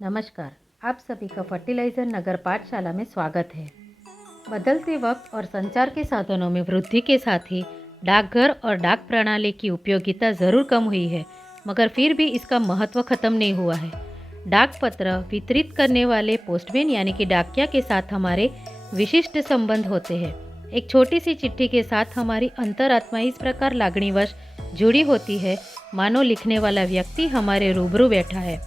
नमस्कार। आप सभी का फर्टिलाइज़र नगर पाठशाला में स्वागत है। बदलते वक्त और संचार के साधनों में वृद्धि के साथ ही डाकघर और डाक प्रणाली की उपयोगिता ज़रूर कम हुई है, मगर फिर भी इसका महत्व खत्म नहीं हुआ है। डाक पत्र वितरित करने वाले पोस्टमैन यानी कि डाकिया के साथ हमारे विशिष्ट संबंध होते हैं। एक छोटी सी चिट्ठी के साथ हमारी अंतरात्मा इस प्रकार लागणीवश जुड़ी होती है, मानो लिखने वाला व्यक्ति हमारे रूबरू बैठा है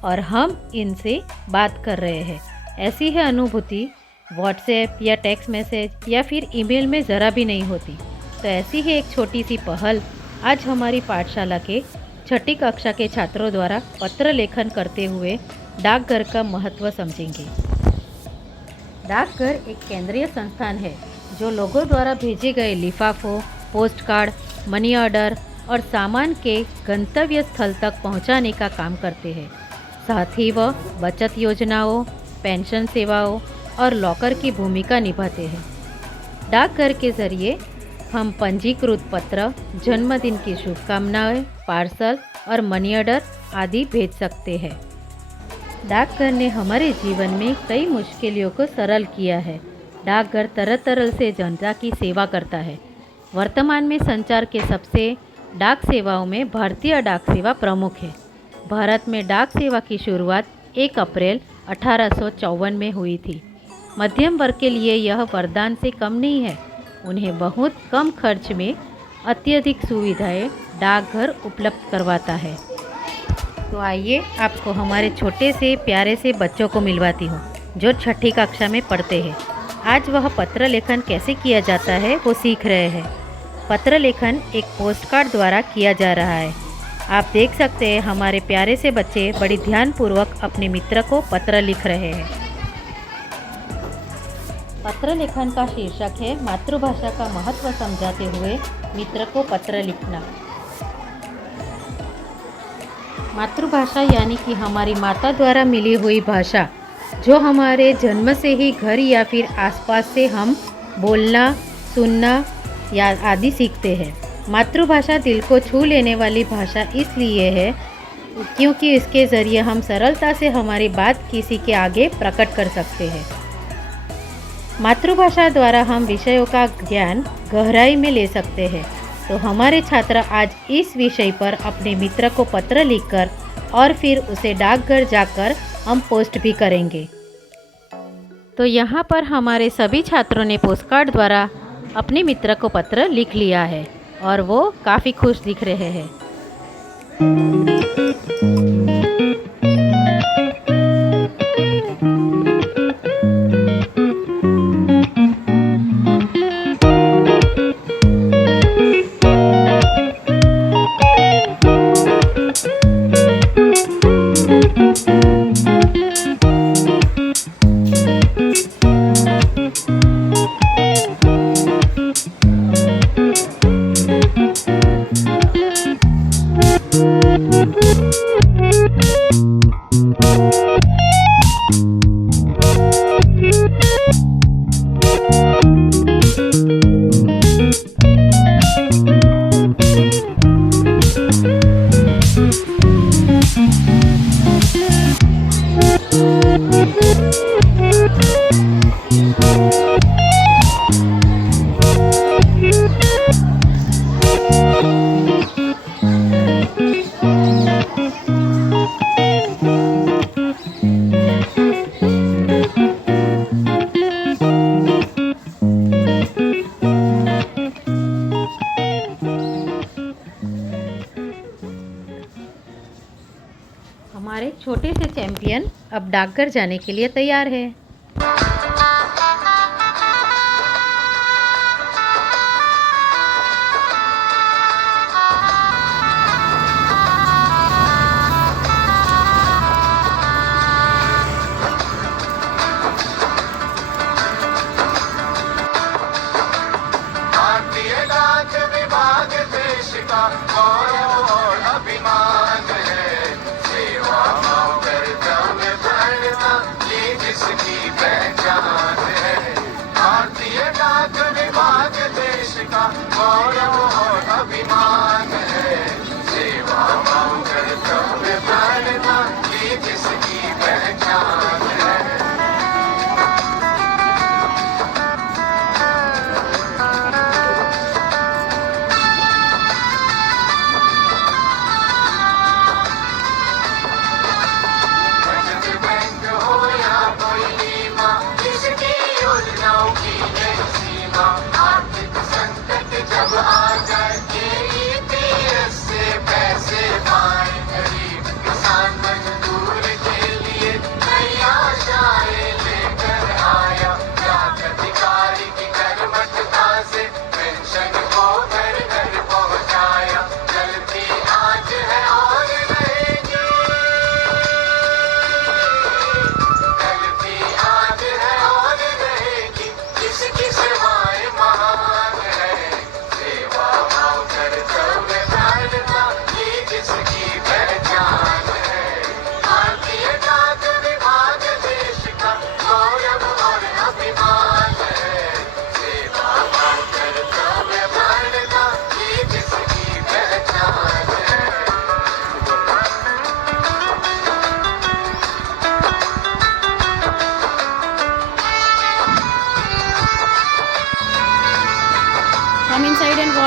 और हम इनसे बात कर रहे हैं। ऐसी है अनुभूति व्हाट्सएप या टेक्स्ट मैसेज या फिर ईमेल में ज़रा भी नहीं होती। तो ऐसी ही एक छोटी सी पहल आज हमारी पाठशाला के छठी कक्षा के छात्रों द्वारा पत्र लेखन करते हुए डाकघर का महत्व समझेंगे। डाकघर एक केंद्रीय संस्थान है जो लोगों द्वारा भेजे गए लिफाफों, पोस्ट कार्ड, मनी ऑर्डर और सामान के गंतव्य स्थल तक पहुंचाने का काम करते हैं। साथ ही वह बचत योजनाओं, पेंशन सेवाओं और लॉकर की भूमिका निभाते हैं। डाकघर के जरिए हम पंजीकृत पत्र, जन्मदिन की शुभकामनाएं, पार्सल और मनी ऑर्डर आदि भेज सकते हैं। डाकघर ने हमारे जीवन में कई मुश्किलों को सरल किया है। डाकघर तरह तरह से जनता की सेवा करता है। वर्तमान में संचार के सबसे डाक सेवाओं में भारतीय डाक सेवा प्रमुख है। भारत में डाक सेवा की शुरुआत 1 अप्रैल 1854 में हुई थी। मध्यम वर्ग के लिए यह वरदान से कम नहीं है। उन्हें बहुत कम खर्च में अत्यधिक सुविधाएं डाकघर उपलब्ध करवाता है। तो आइए आपको हमारे छोटे से प्यारे से बच्चों को मिलवाती हूँ जो छठी कक्षा में पढ़ते हैं। आज वह पत्र लेखन कैसे किया जाता है वो सीख रहे हैं। पत्र लेखन एक पोस्ट कार्ड द्वारा किया जा रहा है। आप देख सकते हैं हमारे प्यारे से बच्चे बड़ी ध्यानपूर्वक अपने मित्र को पत्र लिख रहे हैं। पत्र लेखन का शीर्षक है मातृभाषा का महत्व समझाते हुए मित्र को पत्र लिखना। मातृभाषा यानी कि हमारी माता द्वारा मिली हुई भाषा, जो हमारे जन्म से ही घर या फिर आसपास से हम बोलना, सुनना या आदि सीखते हैं। मातृभाषा दिल को छू लेने वाली भाषा इसलिए है क्योंकि इसके ज़रिए हम सरलता से हमारी बात किसी के आगे प्रकट कर सकते हैं। मातृभाषा द्वारा हम विषयों का ज्ञान गहराई में ले सकते हैं। तो हमारे छात्र आज इस विषय पर अपने मित्र को पत्र लिखकर और फिर उसे डाकघर जाकर हम पोस्ट भी करेंगे। तो यहाँ पर हमारे सभी छात्रों ने पोस्टकार्ड द्वारा अपने मित्र को पत्र लिख लिया है और वो काफ़ी खुश दिख रहे हैं। हमारे छोटे से चैंपियन अब डाकघर जाने के लिए तैयार है। भारतीय डाक विभाग देश का गौरव और अभिमान है। सेवा कर्तव्य भरना ये जिसकी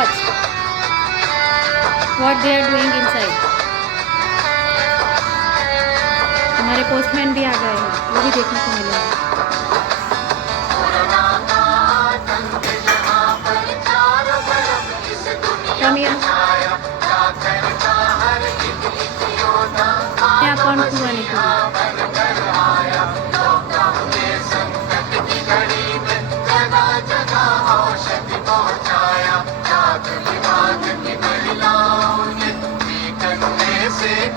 watch what they are doing inside. हमारे पोस्टमैन भी आ गए हैं, वो भी देखने को मिलेगा. Come here. क्या कौन हुआ नहीं?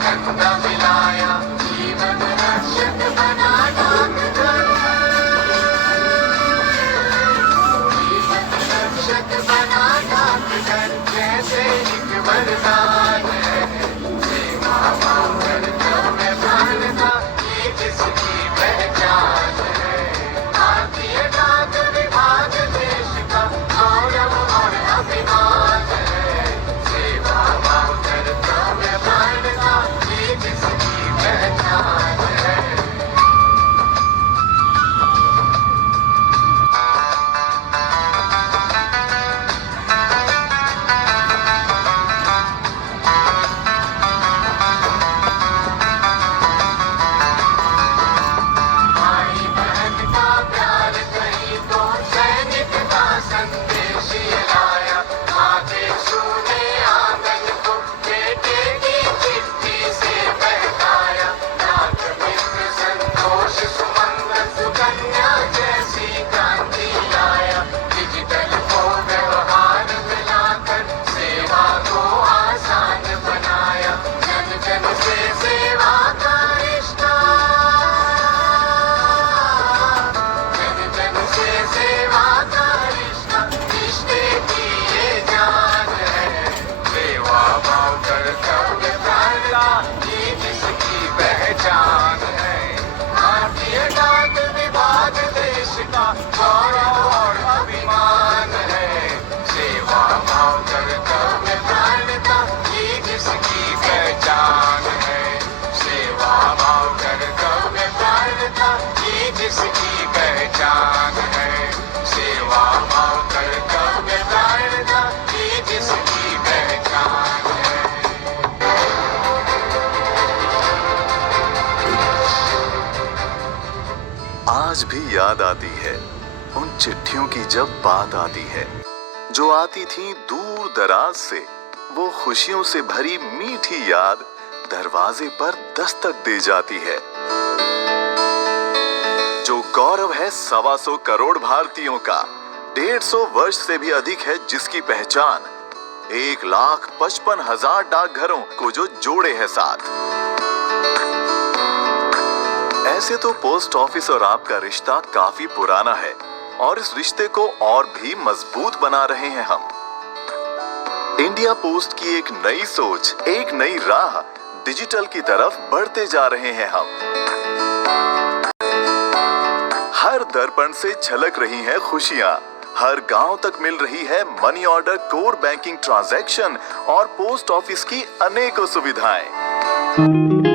कंधा मिलाया जीवन रक्षक बना डाकघर जीवन रक्षक बना डाकघर जैसे एक वरदान है सेवा भाव कर्तव्य भावना ये जिसकी पहचान है भारतीय डाक विभाग देश का गौरव और अभिमान है सेवा भाव कर्तव्य भावना ये जिसकी पहचान है भाई बहन का प्यार कहीं तो सैनिक का संदेश ये लाया आगे छूने आंगन को बेटे की चिट्ठी से बहकाया नाथ मित्र संतोष सुमंगल सुकन्या जैसी क्रांति लाया डिजिटल को व्यवहार मिलाकर सेवा को आसान बनाया जन जन से सेवा का रिश्ता जन जन से सेवा का रिश्ता रिश्ते की ये जान है सेवा भाव कर्तव्य प्राणता ये जिसकी पहचान है भारतीय डाक विभाग देश का गौरव और अभिमान है सेवा भाव कर्तव्य प्राणता ये जिसकी पहचान है सेवा भाव कर्तव्य प्राणता ये जिसकी पहचान है सेवा भाव कर्तव्य प्राणता ये जिसकी पहचान है आज भी याद आती है उन चिट्ठियों की जब बात आती है जो आती थी दूर दराज से वो खुशियों से भरी मीठी याद दरवाजे पर दस्तक दे जाती है जो गौरव है 125 करोड़ भारतीयों का 150 वर्ष से भी अधिक है जिसकी पहचान 1,55,000 डाकघरों को जो जोड़े है साथ। ऐसे तो पोस्ट ऑफिस और आपका रिश्ता काफी पुराना है और इस रिश्ते को और भी मजबूत बना रहे हैं हम। इंडिया पोस्ट की एक नई सोच, एक नई राह, डिजिटल की तरफ बढ़ते जा रहे हैं हम। हर दर्पण से झलक रही हैं खुशियां, हर गांव तक मिल रही है money order core banking transaction और पोस्ट ऑफिस की अनेकों सुविधाएं।